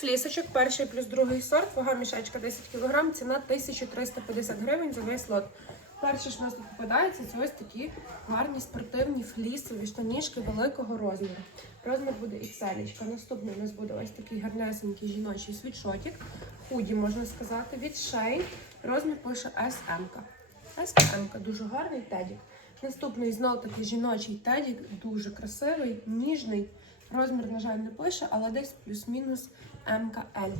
Флісочок, перший плюс другий сорт, вага мішечка 10 кг, ціна 1350 гривень за весь лот. Перше, що нас тут попадається, це ось такі гарні спортивні флісові штанішки великого розміру. Розмір буде XL. Наступний у нас буде ось такий гарнесенький жіночий світшотик. Худі, можна сказати, від Shein. Розмір пише SM. SM, дуже гарний тедік. Наступний знов такий жіночий тедік, дуже красивий, ніжний. Розмір, на жаль, не пише, але десь плюс-мінус МК, Л.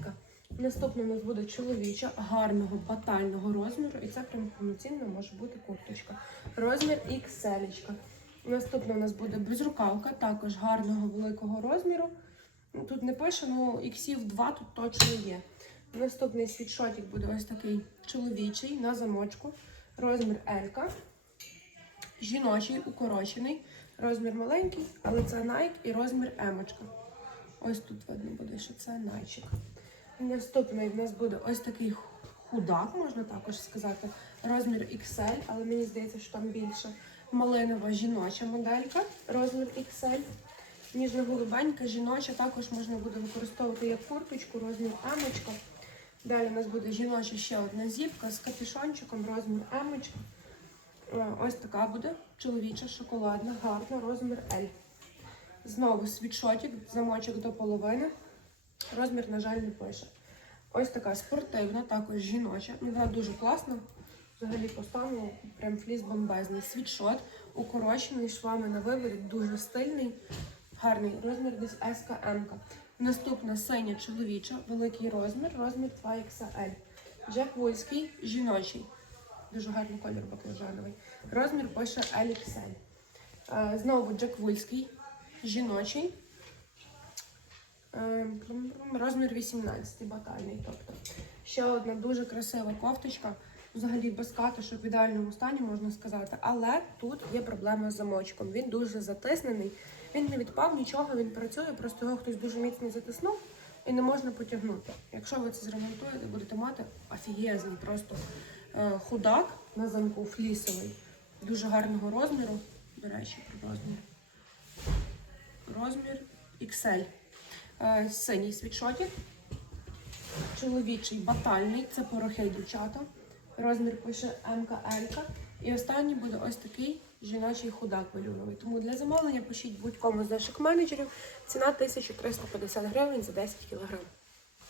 Наступний у нас буде чоловіча, гарного батального розміру, і це прям повноцінно може бути курточка. Розмір XL. Наступна у нас буде безрукавка, також гарного великого розміру. Тут не пише, ну іксів 2 тут точно є. Наступний світшотик буде ось такий чоловічий на замочку. Розмір L. Жіночий, укорочений. Розмір маленький, але це Nike і розмір емочка. Ось тут видно буде, що це Nike. Наступний в нас буде ось такий худак, можна також сказати. Розмір XL, але мені здається, що там більше. Малинова жіноча моделька, розмір XL. Ніжно-голубенька, жіноча, також можна буде використовувати як курточку, розмір емочка. Далі у нас буде жіноча ще одна зіпка з капюшончиком, розмір емочка. Ось така буде чоловіча, шоколадна, гарна, розмір L. Знову світшотик, замочок до половини. Розмір, на жаль, не пише. Ось така спортивна, також жіноча. Ну, Вона дуже класна. Взагалі поставила прям фліс бомбезний. Світшот, укорочений швами на виворі, дуже стильний, гарний розмір десь СКМ. Наступна синя чоловіча, великий розмір, розмір 2XL. Джек Вольський, жіночий. Дуже гарний колір баклажановий. Розмір пише LXL. Е, Знову Джек Вульський, жіночий. Е, Розмір 18 батальний. Тобто. Ще одна дуже красива кофточка. Взагалі без катишок в ідеальному стані, можна сказати. Але тут є проблема з замочком. Він дуже затиснений. Він не відпав нічого, він працює, просто його хтось дуже міцно затиснув і не можна потягнути. Якщо ви це зремонтуєте, будете мати офігезний просто худак на замку флісовий, дуже гарного розміру. До речі, про розмір. Розмір XL. Е, синій світшотик. Чоловічий батальний, це порохи дівчата. Розмір пише МКЛ. І останній буде ось такий жіночий худак валюновий. Тому для замовлення пишіть будь-кому з наших менеджерів. Ціна 1350 гривень за 10 кг.